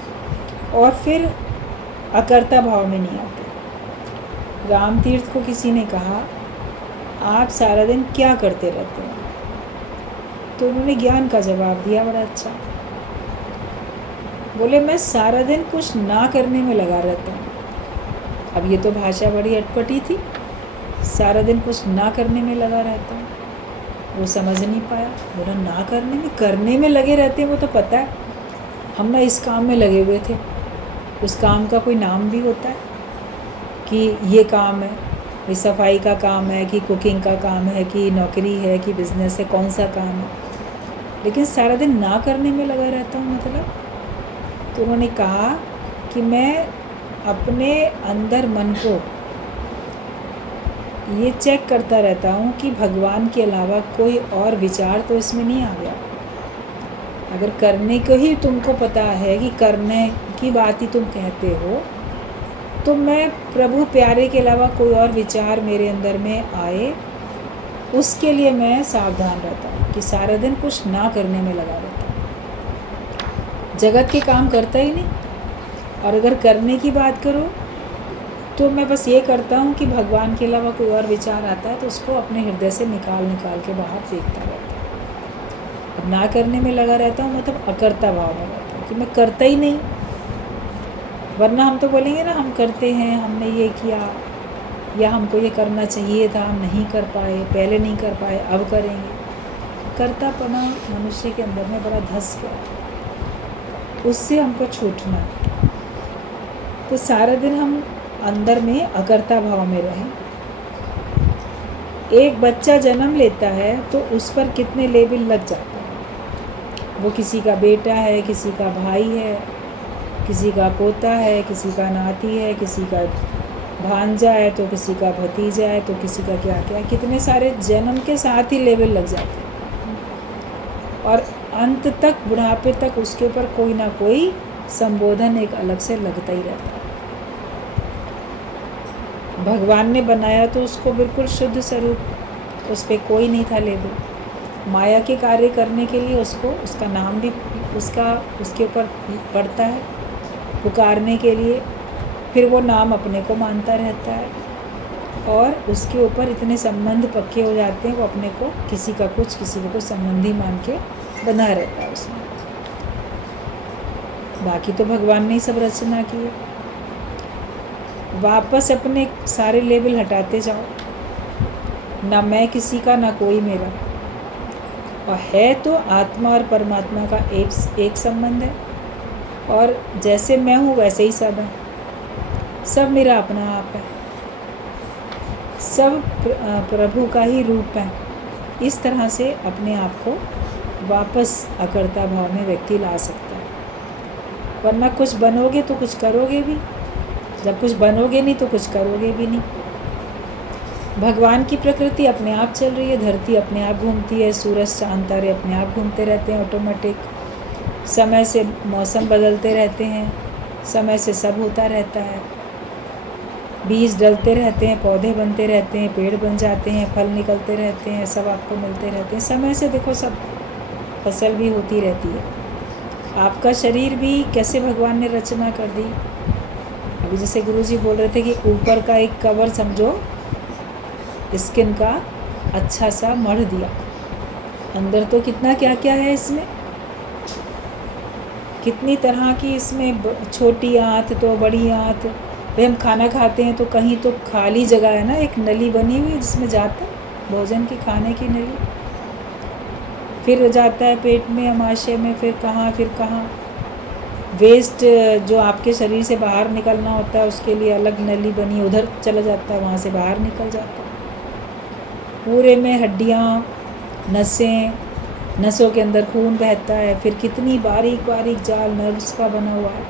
और फिर अकर्ता भाव में नहीं आते। राम तीर्थ को किसी ने कहा, आप सारा दिन क्या करते रहते हैं? तो उन्होंने ज्ञान का जवाब दिया बड़ा अच्छा। बोले, मैं सारा दिन कुछ ना करने में लगा रहता हूँ। अब ये तो भाषा बड़ी अटपटी थी, सारा दिन कुछ ना करने में लगा रहता हूँ। वो समझ नहीं पाया, बोला ना करने में लगे रहते हैं, वो तो पता है, हम ना इस काम में लगे हुए थे। उस काम का कोई नाम भी होता है कि ये काम है, ये सफाई का काम है, कि कुकिंग का काम है, कि नौकरी है, कि बिज़नेस है, कौन सा काम है, लेकिन सारा दिन ना करने में लगा रहता हूँ मतलब। तो उन्होंने कहा कि मैं अपने अंदर मन को ये चेक करता रहता हूँ कि भगवान के अलावा कोई और विचार तो इसमें नहीं आ गया। अगर करने को ही तुमको पता है कि करने की बात ही तुम कहते हो, तो मैं प्रभु प्यारे के अलावा कोई और विचार मेरे अंदर में आए, उसके लिए मैं सावधान रहता हूँ कि सारा दिन कुछ ना करने में लगा रहता हूँ। जगत के काम करता ही नहीं, और अगर करने की बात करो तो मैं बस ये करता हूँ कि भगवान के अलावा कोई और विचार आता है तो उसको अपने हृदय से निकाल के बाहर फेंकता रहता हूँ। अब ना करने में लगा रहता हूँ मतलब अकर्ता भाव में रहता हूँ कि मैं करता ही नहीं। वरना हम तो बोलेंगे ना, हम करते हैं, हमने ये किया, या हमको ये करना चाहिए था, हम नहीं कर पाए, पहले नहीं कर पाए, अब करेंगे। कर्तापना मनुष्य के अंदर में बड़ा धस गया, उससे हमको छूटना है। तो सारा दिन हम अंदर में अकर्ता भाव में रहें। एक बच्चा जन्म लेता है तो उस पर कितने लेबल लग जाते हैं। वो किसी का बेटा है, किसी का भाई है, किसी का पोता है, किसी का नाती है, किसी का भांजा है, तो किसी का भतीजा है, तो किसी का क्या क्या, कितने सारे जन्म के साथ ही लेबल लग जाते हैं, और अंत तक, बुढ़ापे तक उसके ऊपर कोई ना कोई संबोधन एक अलग से लगता ही रहता है। भगवान ने बनाया तो उसको बिल्कुल शुद्ध स्वरूप, उस पर कोई नहीं था लेबल। माया के कार्य करने के लिए उसको उसका नाम भी उसके ऊपर पड़ता है पुकारने के लिए, फिर वो नाम अपने को मानता रहता है और उसके ऊपर इतने संबंध पक्के हो जाते हैं, वो अपने को किसी का कुछ संबंधी मान के बना रहता है उसमें। बाकी तो भगवान ने ही सब रचना की है। वापस अपने सारे लेबल हटाते जाओ, ना मैं किसी का ना कोई मेरा, और है तो आत्मा और परमात्मा का एक संबंध है, और जैसे मैं हूँ वैसे ही सब है, सब मेरा अपना आप है, सब प्रभु का ही रूप है। इस तरह से अपने आप को वापस अकर्ता भाव में व्यक्ति ला सकता है। वरना कुछ बनोगे तो कुछ करोगे भी, जब कुछ बनोगे नहीं तो कुछ करोगे भी नहीं। भगवान की प्रकृति अपने आप चल रही है, धरती अपने आप घूमती है, सूरज चांद तारे अपने आप घूमते रहते हैं ऑटोमेटिक, समय से मौसम बदलते रहते हैं, समय से सब होता रहता है, बीज डलते रहते हैं, पौधे बनते रहते हैं, पेड़ बन जाते हैं, फल निकलते रहते हैं, सब आपको मिलते रहते हैं। समय से देखो सब फसल भी होती रहती है। आपका शरीर भी कैसे भगवान ने रचना कर दी। अभी जैसे गुरुजी बोल रहे थे कि ऊपर का एक कवर समझो स्किन का अच्छा सा मढ़ दिया, अंदर तो कितना क्या क्या है इसमें, कितनी तरह की इसमें छोटी आंत तो बड़ी आंत। भाई हम खाना खाते हैं तो कहीं तो खाली जगह है ना, एक नली बनी हुई है जिसमें जाता है भोजन की, खाने की नली, फिर जाता है पेट में, अमाशय में, फिर कहाँ वेस्ट जो आपके शरीर से बाहर निकलना होता है उसके लिए अलग नली बनी, उधर चला जाता है, वहाँ से बाहर निकल जाता है। पूरे में हड्डियाँ, नसें, नसों के अंदर खून बहता है, फिर कितनी बारीक बारीक जाल नर्व्स का बना हुआ है,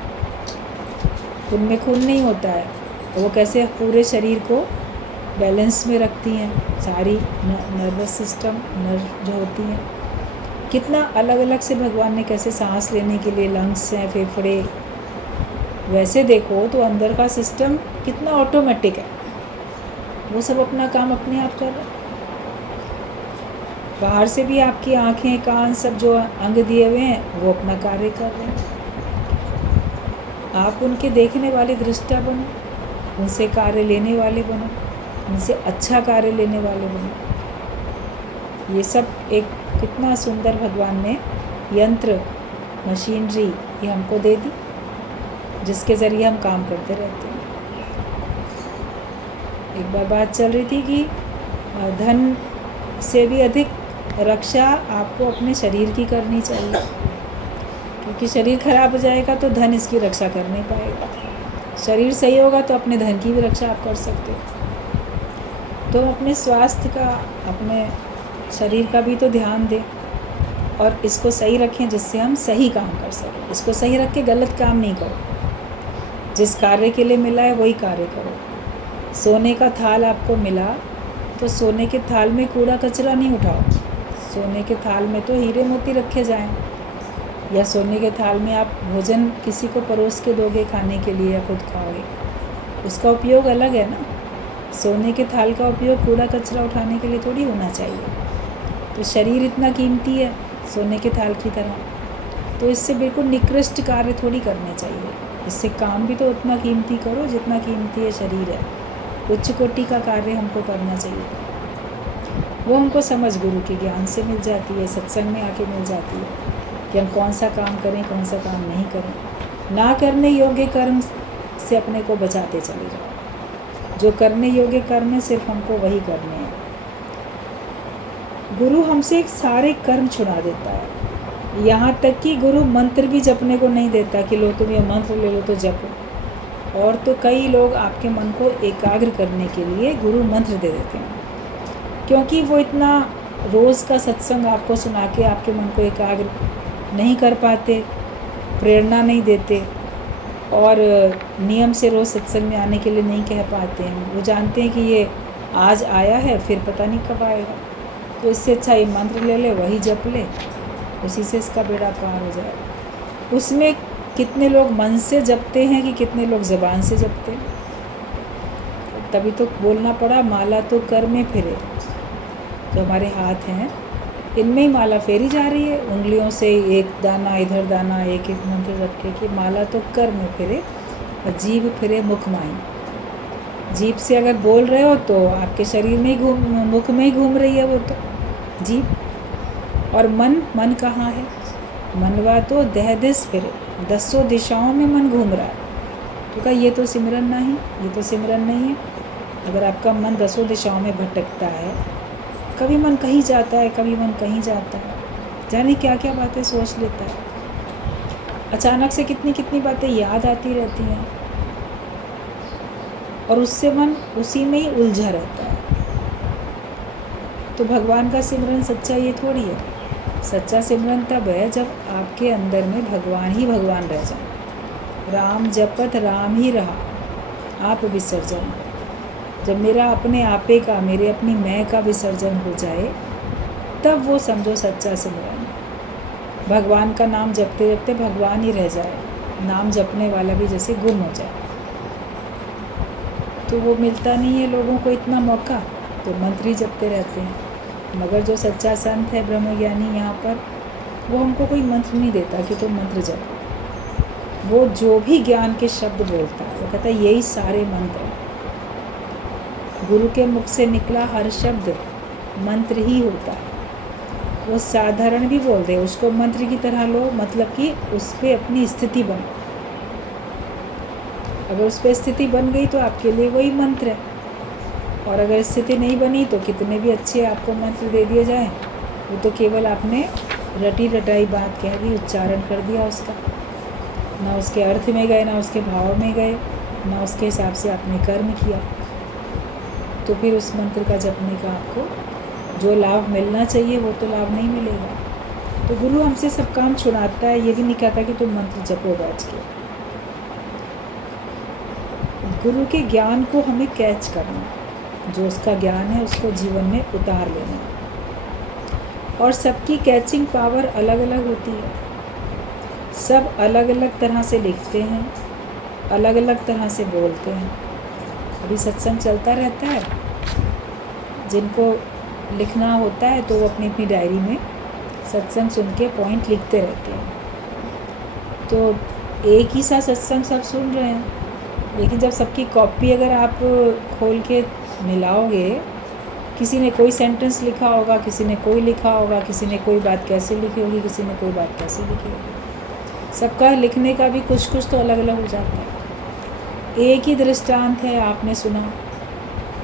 उनमें खून नहीं होता है, तो वो कैसे पूरे शरीर को बैलेंस में रखती हैं। सारी नर्वस सिस्टम, नर्व जो होती हैं, कितना अलग अलग से भगवान ने कैसे सांस लेने के लिए लंग्स हैं, फेफड़े, वैसे देखो तो अंदर का सिस्टम कितना ऑटोमेटिक है, वो सब अपना काम अपने आप कर रहे हैं। बाहर से भी आपकी आँखें, कान, सब जो अंग दिए हुए हैं वो अपना कार्य कर रहे हैं। आप उनके देखने वाले दृष्टा बनो, उनसे कार्य लेने वाले बनो, उनसे अच्छा कार्य लेने वाले बनो। ये सब एक कितना सुंदर भगवान ने यंत्र, मशीनरी ये हमको दे दी, जिसके ज़रिए हम काम करते रहते हैं। एक बार बात चल रही थी कि धन से भी अधिक रक्षा आपको अपने शरीर की करनी चाहिए, क्योंकि शरीर खराब हो जाएगा तो धन इसकी रक्षा कर नहीं पाएगा। शरीर सही होगा तो अपने धन की भी रक्षा आप कर सकते हो। तो अपने स्वास्थ्य का, अपने शरीर का भी तो ध्यान दें और इसको सही रखें जिससे हम सही काम कर सकें। इसको सही रख के गलत काम नहीं करो, जिस कार्य के लिए मिला है वही कार्य करो। सोने का थाल आपको मिला तो सोने के थाल में कूड़ा कचरा नहीं उठाओ, सोने के थाल में तो हीरे मोती रखे जाएं, या सोने के थाल में आप भोजन किसी को परोस के दोगे खाने के लिए या खुद खाओगे, उसका उपयोग अलग है ना। सोने के थाल का उपयोग कूड़ा कचरा उठाने के लिए थोड़ी होना चाहिए। तो शरीर इतना कीमती है सोने के थाल की तरह, तो इससे बिल्कुल निकृष्ट कार्य थोड़ी करने चाहिए। इससे काम भी तो उतना कीमती करो जितना कीमती है शरीर है। उच्च कोटि का कार्य हमको करना चाहिए। वो हमको समझ गुरु के ज्ञान से मिल जाती है, सत्संग में आके मिल जाती है कि हम कौन सा काम करें, कौन सा काम नहीं करें। ना करने योग्य कर्म से अपने को बचाते चले जाओ। जो करने योग्य कर्म है सिर्फ हमको वही करने हैं। गुरु हमसे सारे कर्म छुड़ा देता है, यहाँ तक कि गुरु मंत्र भी जपने को नहीं देता कि लो तुम ये मंत्र ले लो तो जपो। और तो कई लोग आपके मन को एकाग्र करने के लिए गुरु मंत्र दे देते हैं, क्योंकि वो इतना रोज़ का सत्संग आपको सुना के आपके मन को एकाग्र नहीं कर पाते, प्रेरणा नहीं देते, और नियम से रोज़ सत्संग में आने के लिए नहीं कह पाते हैं। वो जानते हैं कि ये आज आया है फिर पता नहीं कब आएगा, तो इससे अच्छा ये मंत्र ले ले, वही जप ले, उसी से इसका बेड़ा पार हो जाए। उसमें कितने लोग मन से जपते हैं कि कितने लोग ज़बान से जपते हैं। तभी तो बोलना पड़ा, माला तो कर में फिरे। जो हमारे हाथ हैं इनमें ही माला फेरी जा रही है, उंगलियों से एक दाना इधर दाना, एक एक मंत्र रख के कि माला तो कर में फिरे और जीभ फिरे मुख माई। जीभ से अगर बोल रहे हो तो आपके शरीर में ही मुख में ही घूम रही है वो तो जीभ। और मन कहाँ है? मनवा तो दह दिस फिरे, 10 दिशाओं में मन घूम रहा है। तो कहा ये तो सिमरन नहीं, ये तो सिमरन नहीं है। अगर आपका मन 10 दिशाओं में भटकता है, कभी मन कहीं जाता है, कभी मन कहीं जाता है, जाने क्या क्या बातें सोच लेता है, अचानक से कितनी कितनी बातें याद आती रहती हैं और उससे मन उसी में ही उलझा रहता है। तो भगवान का सिमरन सच्चा ये थोड़ी है। सच्चा सिमरन तब है जब आपके अंदर में भगवान ही भगवान रह जाए। राम जपत राम ही रहा, आप विसर्जन। जब मेरा अपने आपे का, मेरे अपनी मैं का विसर्जन हो जाए, तब वो समझो सच्चा सिमरन। भगवान का नाम जपते जपते भगवान ही रह जाए, नाम जपने वाला भी जैसे गुम हो जाए। तो वो मिलता नहीं है लोगों को इतना मौका, तो मंत्र ही जपते रहते हैं। मगर जो सच्चा संत है, ब्रह्मज्ञानी, यहाँ पर वो हमको कोई मंत्र नहीं देता कि तुम मंत्र जपो। वो जो भी ज्ञान के शब्द बोलता है, वो कहता है यही सारे मंत्र हैं। गुरु के मुख से निकला हर शब्द मंत्र ही होता है। वो साधारण भी बोल दे, उसको मंत्र की तरह लो, मतलब कि उस पर अपनी स्थिति बनो। अगर उस पर स्थिति बन गई तो आपके लिए वही मंत्र है। और अगर स्थिति नहीं बनी तो कितने भी अच्छे आपको मंत्र दे दिए जाएं, वो तो केवल आपने रटी रटाई बात कह दी, उच्चारण कर दिया उसका, ना उसके अर्थ में गए, ना उसके भाव में गए, ना उसके हिसाब से आपने कर्म किया। तो फिर उस मंत्र का जपने का आपको जो लाभ मिलना चाहिए वो तो लाभ नहीं मिलेगा। तो गुरु हमसे सब काम छुड़ाता है, ये भी नहीं कहता कि तुम मंत्र जपो बैठ के। गुरु के ज्ञान को हमें कैच करना, जो उसका ज्ञान है उसको जीवन में उतार लेना। और सबकी कैचिंग पावर अलग अलग होती है। सब अलग अलग तरह से लिखते हैं, अलग अलग तरह से बोलते हैं। अभी सत्संग चलता रहता है, जिनको लिखना होता है तो वो अपनी अपनी डायरी में सत्संग सुन के पॉइंट लिखते रहते हैं। तो एक ही सा सत्संग सब सुन रहे हैं, लेकिन जब सबकी कॉपी अगर आप खोल के मिलाओगे, किसी ने कोई सेंटेंस लिखा होगा, किसी ने कोई लिखा होगा, किसी ने कोई बात कैसे लिखी होगी, किसी ने कोई बात कैसे लिखी होगी। सबका लिखने का भी कुछ कुछ तो अलग अलग हो जाता है। एक ही दृष्टांत है, आपने सुना,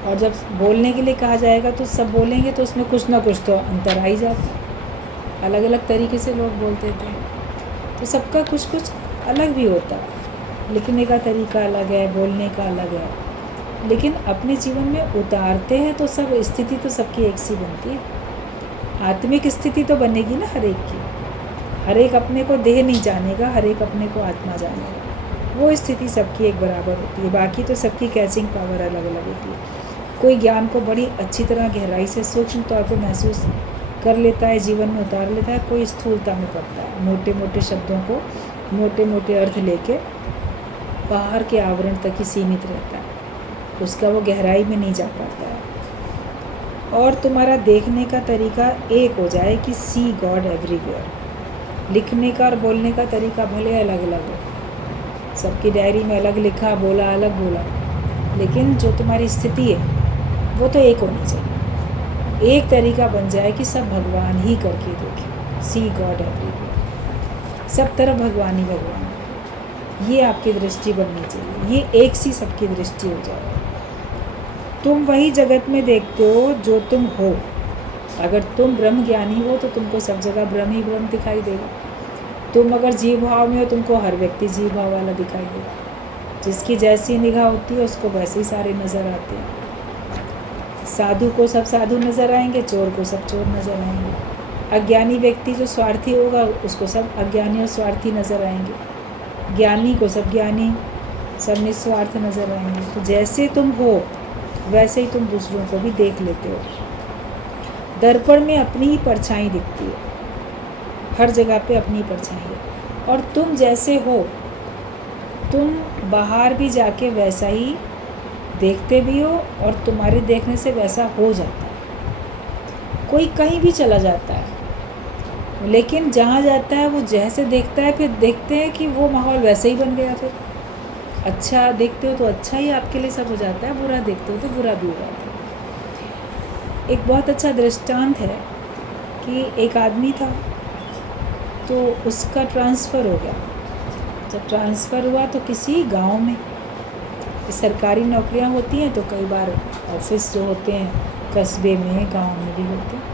और जब बोलने के लिए कहा जाएगा तो सब बोलेंगे तो उसमें कुछ ना कुछ तो अंतर आ ही जाता है। अलग अलग तरीके से लोग बोलते थे, तो सबका कुछ कुछ अलग भी होता है। लिखने का तरीका अलग है, बोलने का अलग है, लेकिन अपने जीवन में उतारते हैं तो सब स्थिति तो सबकी एक सी बनती है। आत्मिक स्थिति तो बनेगी ना हर एक की। हर एक अपने को देह नहीं जानेगा, हर एक अपने को आत्मा जानेगा। वो स्थिति सबकी एक बराबर होती है। बाकी तो सबकी कैचिंग पावर अलग अलग होती है। कोई ज्ञान को बड़ी अच्छी तरह गहराई से सूक्ष्म तौर पर महसूस कर लेता है, जीवन में उतार लेता है। कोई स्थूलता में पड़ता है, मोटे मोटे शब्दों को मोटे मोटे अर्थ लेके बाहर के आवरण तक ही सीमित रहता है, उसका वो गहराई में नहीं जा पाता है। और तुम्हारा देखने का तरीका एक हो जाए कि सी गॉड एवरीवेयर। लिखने का और बोलने का तरीका भले अलग अलग हो, सबकी डायरी में अलग लिखा, बोला अलग बोला, लेकिन जो तुम्हारी स्थिति है वो तो एक होनी चाहिए। एक तरीका बन जाए कि सब भगवान ही करके देखे, सी गॉड एवरीवेयर, सब तरफ भगवान ही भगवान। ये आपकी दृष्टि बननी चाहिए, ये एक सी सबकी दृष्टि हो जाए। तुम वही जगत में देखते हो जो तुम हो। अगर तुम ब्रह्म ज्ञानी हो तो तुमको सब जगह ब्रह्म ही ब्रह्म दिखाई देगा। तुम अगर जीव भाव में हो, तुमको हर व्यक्ति जीव भाव वाला दिखाई देगा। जिसकी जैसी निगाह होती है उसको वैसे ही सारे नज़र आते हैं। साधु को सब साधु नज़र आएंगे, चोर को सब चोर नज़र आएंगे। अज्ञानी व्यक्ति जो स्वार्थी होगा उसको सब अज्ञानी और स्वार्थी नज़र आएंगे। ज्ञानी को सब ज्ञानी, सब निस्वार्थ नज़र आएंगे। तो जैसे तुम हो वैसे ही तुम दूसरों को भी देख लेते हो। दर्पण में अपनी ही परछाई दिखती है, हर जगह पे अपनी परछाई है। और तुम जैसे हो, तुम बाहर भी जाके वैसा ही देखते भी हो और तुम्हारे देखने से वैसा हो जाता है। कोई कहीं भी चला जाता है, लेकिन जहाँ जाता है वो जैसे देखता है, फिर देखते हैं कि वो माहौल वैसे ही बन गया। फिर अच्छा देखते हो तो अच्छा ही आपके लिए सब हो जाता है, बुरा देखते हो तो बुरा भी हो जाता है। एक बहुत अच्छा दृष्टांत है कि एक आदमी था, तो उसका ट्रांसफ़र हो गया। जब ट्रांसफ़र हुआ तो किसी गांव में, सरकारी नौकरियां होती हैं तो कई बार ऑफिस जो होते हैं कस्बे में, गांव में भी होते हैं।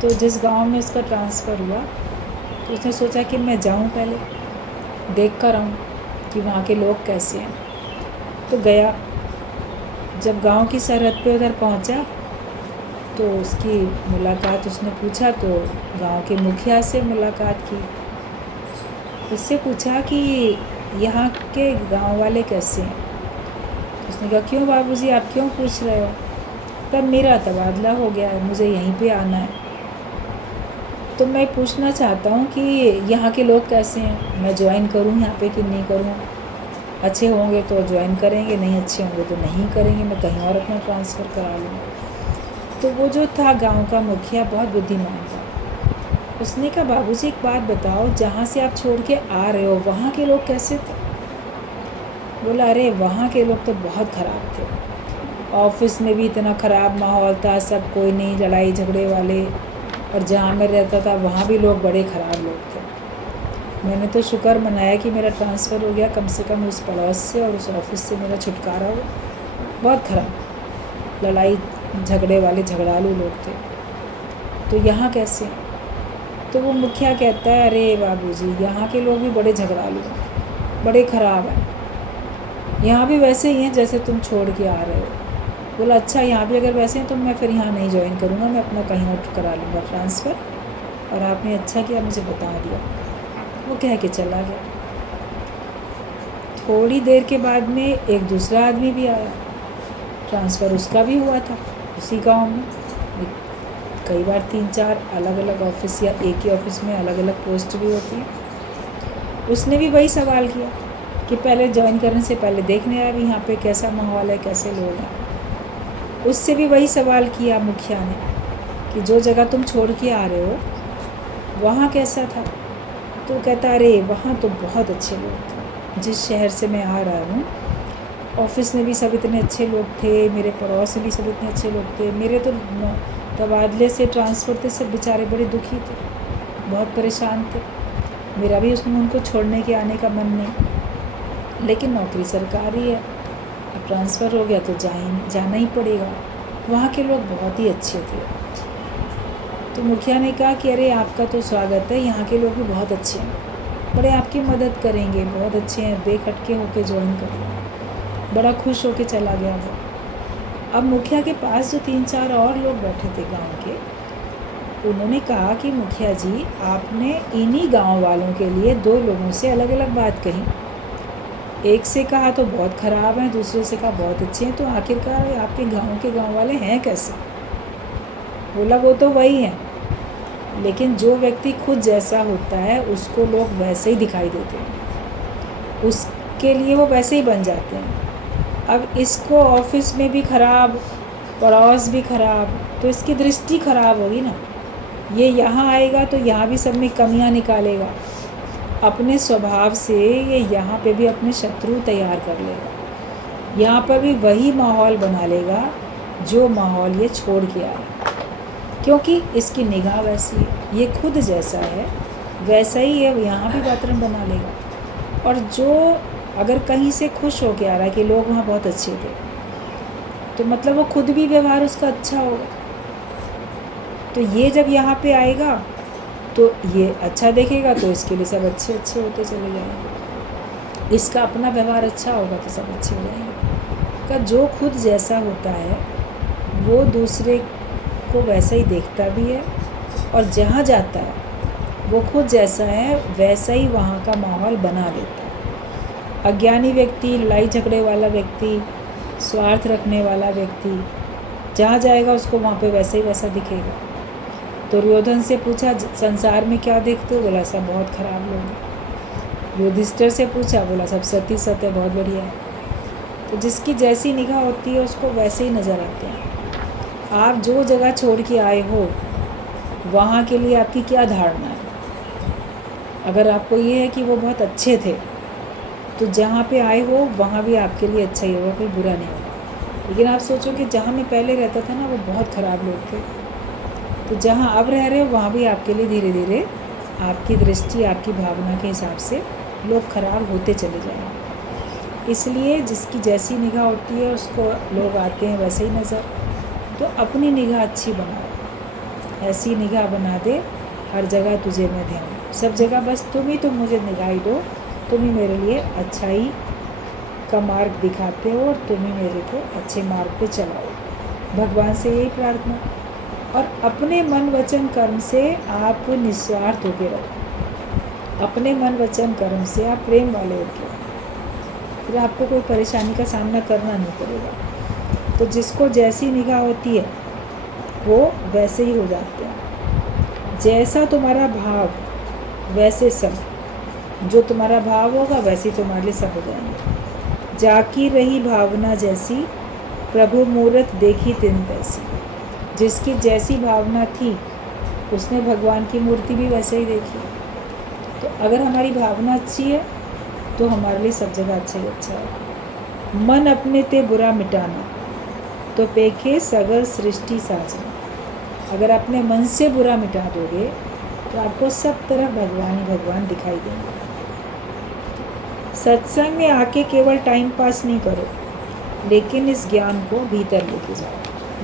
तो जिस गांव में उसका ट्रांसफ़र हुआ तो उसने सोचा कि मैं जाऊं, पहले देख कर आऊँ कि वहाँ के लोग कैसे हैं। तो गया, जब गांव की सरहद पे उधर पहुँचा तो उसकी मुलाकात, उसने पूछा तो गांव के मुखिया से मुलाकात की। उससे पूछा कि यहाँ के गांव वाले कैसे हैं। उसने कहा, क्यों बाबूजी, आप क्यों पूछ रहे हो? तब मेरा तबादला हो गया है, मुझे यहीं पे आना है, तो मैं पूछना चाहता हूँ कि यहाँ के लोग कैसे हैं, मैं ज्वाइन करूँ यहाँ पे कि नहीं करूँ? अच्छे होंगे तो ज्वाइन करेंगे, नहीं अच्छे होंगे तो नहीं करेंगे, मैं कहीं और अपना ट्रांसफ़र करा लूँगा। तो वो जो था गांव का मुखिया बहुत बुद्धिमान था। उसने कहा, बाबूजी एक बात बताओ, जहाँ से आप छोड़ के आ रहे हो वहाँ के लोग कैसे थे? बोला, अरे वहाँ के लोग तो बहुत ख़राब थे, ऑफिस में भी इतना ख़राब माहौल था, सब कोई नहीं, लड़ाई झगड़े वाले, और जहाँ मैं रहता था वहाँ भी लोग बड़े ख़राब लोग थे। मैंने तो शुक्र मनाया कि मेरा ट्रांसफ़र हो गया, कम से कम उस पड़ोस से और उस ऑफिस से मेरा छुटकारा हो। बहुत ख़राब लड़ाई झगड़े वाले झगड़ालू लोग थे। तो यहाँ कैसे? तो वो मुखिया कहता है, अरे बाबूजी, यहाँ के लोग भी बड़े झगड़ालू हैं, बड़े ख़राब हैं, यहाँ भी वैसे ही हैं जैसे तुम छोड़ के आ रहे हो। बोला, अच्छा, यहाँ भी अगर वैसे हैं तो मैं फिर यहाँ नहीं ज्वाइन करूँगा, मैं अपना कहीं और करा लूँगा ट्रांसफ़र, और आपने अच्छा किया मुझे बता दिया। वो कह के चला गया। थोड़ी देर के बाद में एक दूसरा आदमी भी आया, ट्रांसफ़र उसका भी हुआ था उसी गांव में। कई बार 3-4 अलग अलग ऑफिस या एक ही ऑफिस में अलग अलग पोस्ट भी होती है। उसने भी वही सवाल किया कि पहले ज्वाइन करने से पहले देखने आया भी यहाँ पे कैसा माहौल है, कैसे लोग हैं। उससे भी वही सवाल किया मुखिया ने कि जो जगह तुम छोड़ के आ रहे हो वहाँ कैसा था? तो कहता, अरे वहाँ तो बहुत अच्छे लोग थे, जिस शहर से मैं आ रहा हूँ ऑफिस में भी सब इतने अच्छे लोग थे, मेरे पड़ोस में भी सब इतने अच्छे लोग थे। मेरे तो तबादले से, ट्रांसफ़र से सब बेचारे बड़े दुखी थे, बहुत परेशान थे। मेरा भी उसमें उनको छोड़ने के आने का मन नहीं, लेकिन नौकरी सरकारी है, अब ट्रांसफ़र हो गया तो जाना ही पड़ेगा। वहाँ के लोग बहुत ही अच्छे थे। तो मुखिया ने कहा कि अरे आपका तो स्वागत है, यहाँ के लोग भी बहुत अच्छे हैं, बड़े आपकी मदद करेंगे, बहुत अच्छे हैं, बेखटके होके ज्वाइन करेंगे। बड़ा खुश होके चला गया वो। अब मुखिया के पास जो 3-4 और लोग बैठे थे गांव के, उन्होंने कहा कि मुखिया जी, आपने इन्हीं गांव वालों के लिए 2 लोगों से अलग अलग बात कही। एक से कहा तो बहुत ख़राब हैं, दूसरे से कहा बहुत अच्छे हैं, तो आखिरकार आपके गांव वाले हैं कैसे? बोला, वो तो वही हैं, लेकिन जो व्यक्ति खुद जैसा होता है उसको लोग वैसे ही दिखाई देते हैं, उसके लिए वो वैसे ही बन जाते हैं। अब इसको ऑफिस में भी ख़राब, पड़ोस भी ख़राब, तो इसकी दृष्टि ख़राब होगी ना। ये यहाँ आएगा तो यहाँ भी सब में कमियाँ निकालेगा, अपने स्वभाव से ये यहाँ पे भी अपने शत्रु तैयार कर लेगा, यहाँ पर भी वही माहौल बना लेगा जो माहौल ये छोड़ के आए, क्योंकि इसकी निगाह वैसी है, ये खुद जैसा है वैसा ही ये यहाँ भी वातावरण बना लेगा। और जो अगर कहीं से खुश हो के आ रहा है कि लोग वहाँ बहुत अच्छे थे, तो मतलब वो खुद भी व्यवहार उसका अच्छा होगा। तो ये जब यहाँ पे आएगा तो ये अच्छा देखेगा तो इसके लिए सब अच्छे अच्छे होते चले जाएंगे, इसका अपना व्यवहार अच्छा होगा तो सब अच्छे हो जाएंगे। का जो खुद जैसा होता है वो दूसरे को वैसा ही देखता भी है, और जहाँ जाता है वो खुद जैसा है वैसा ही वहाँ का माहौल बना लेता है। अज्ञानी व्यक्ति, लड़ाई झगड़े वाला व्यक्ति, स्वार्थ रखने वाला व्यक्ति जहाँ जाएगा उसको वहाँ पे वैसे ही वैसा दिखेगा। दुर्योधन से पूछा, संसार में क्या देखते हो? बोला, सब बहुत ख़राब लोग हैं। युधिष्ठिर से पूछा, बोला, सब सती सत्य बहुत बढ़िया है। तो जिसकी जैसी निगाह होती है उसको वैसे ही नज़र आते हैं। आप जो जगह छोड़ के आए हो वहाँ के लिए आपकी क्या धारणा है, अगर आपको ये है कि वो बहुत अच्छे थे, तो जहाँ पे आए हो वहाँ भी आपके लिए अच्छा ही होगा, कोई बुरा नहीं होगा। लेकिन आप सोचो कि जहाँ मैं पहले रहता था ना, वो बहुत ख़राब लोग थे, तो जहाँ अब रह रहे हो वहाँ भी आपके लिए धीरे धीरे आपकी दृष्टि, आपकी भावना के हिसाब से लोग ख़राब होते चले जाएंगे। इसलिए जिसकी जैसी निगाह होती है उसको लोग आते हैं वैसे ही नज़र। तो अपनी निगाह अच्छी बनाओ, ऐसी निगाह बना दे हर जगह तुझे मैं ध्यान, सब जगह बस तुम मुझे निगाही दो, तुम ही मेरे लिए अच्छाई का मार्ग दिखाते हो और तुम ही मेरे को अच्छे मार्ग पे चलाओ। भगवान से यही प्रार्थना। और अपने मन वचन कर्म से आप निस्वार्थ होकर रहो, अपने मन वचन कर्म से आप प्रेम वाले होकर, फिर आपको कोई परेशानी का सामना करना नहीं पड़ेगा। तो जिसको जैसी निगाह होती है वो वैसे ही हो जाते हैं। जैसा तुम्हारा भाव वैसे सब, जो तुम्हारा भाव होगा वैसे ही तुम्हारे लिए सब हो जाएंगे। जाकी रही भावना जैसी, प्रभु मूरत देखी तिन तैसी। जिसकी जैसी भावना थी उसने भगवान की मूर्ति भी वैसे ही देखी। तो अगर हमारी भावना अच्छी है तो हमारे लिए सब जगह अच्छा ही अच्छा है। मन अपने ते बुरा मिटाना, तो पेखे सगर सृष्टि साजना। अगर अपने मन से बुरा मिटा दोगे तो आपको सब तरफ भगवान ही भगवान दिखाई देंगे। सत्संग में आके केवल टाइम पास नहीं करो, लेकिन इस ज्ञान को भीतर लेके जाओ।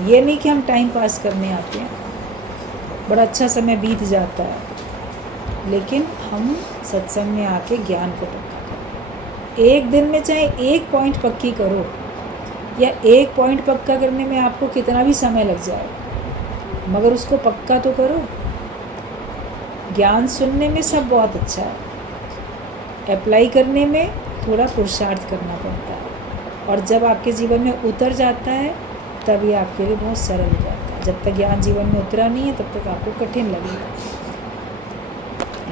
ये नहीं कि हम टाइम पास करने आते हैं, बड़ा अच्छा समय बीत जाता है, लेकिन हम सत्संग में आके ज्ञान को पक्का करो। एक दिन में चाहे एक पॉइंट पक्की करो, या एक पॉइंट पक्का करने में आपको कितना भी समय लग जाए, मगर उसको पक्का तो करो। ज्ञान सुनने में सब बहुत अच्छा है, अप्लाई करने में थोड़ा पुरुषार्थ करना पड़ता है, और जब आपके जीवन में उतर जाता है तब ये आपके लिए बहुत सरल हो जाता है। जब तक ज्ञान जीवन में उतरा नहीं है तब तक आपको कठिन लगेगा,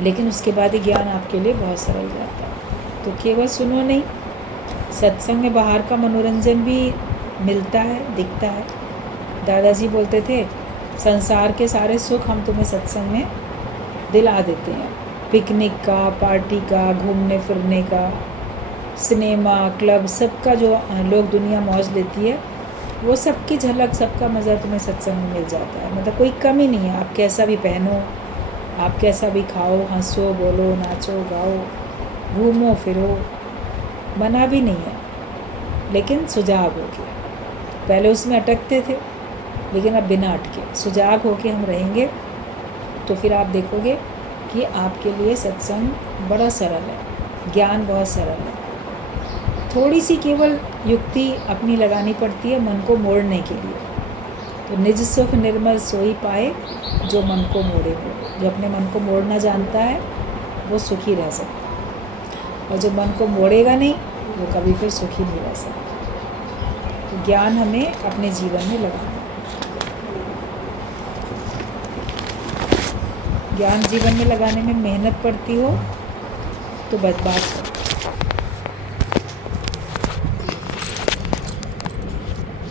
लेकिन उसके बाद ही ज्ञान आपके लिए बहुत सरल हो जाता है। तो केवल सुनो नहीं, सत्संग में बाहर का मनोरंजन भी मिलता है, दिखता है। दादाजी बोलते थे, संसार के सारे सुख हम तुम्हें सत्संग में दिला देते हैं। पिकनिक का, पार्टी का, घूमने फिरने का, सिनेमा, क्लब, सबका जो लोग दुनिया मौज लेती है, वो सबकी झलक, सबका मज़ा तुम्हें सत्संग में मिल जाता है। मतलब कोई कमी नहीं है। आप कैसा भी पहनो, आप कैसा भी खाओ, हंसो, बोलो, नाचो, गाओ, घूमो फिरो, मना भी नहीं है, लेकिन सुजाग होके। पहले उसमें अटकते थे, लेकिन अब बिना अटके सुजाग होके हम रहेंगे, तो फिर आप देखोगे कि आपके लिए सत्संग बड़ा सरल है, ज्ञान बहुत सरल है। थोड़ी सी केवल युक्ति अपनी लगानी पड़ती है मन को मोड़ने के लिए। तो निज सुख निर्मल सोई पाए, जो मन को मोड़े हो। जो अपने मन को मोड़ना जानता है वो सुखी रह सकता है, और जो मन को मोड़ेगा नहीं वो कभी फिर सुखी नहीं रह सकता। तो ज्ञान हमें अपने जीवन में लगाना, ज्ञान जीवन में लगाने में मेहनत पड़ती हो तो बात करो।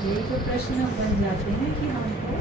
ये जो प्रश्न बन जाते हैं कि हमको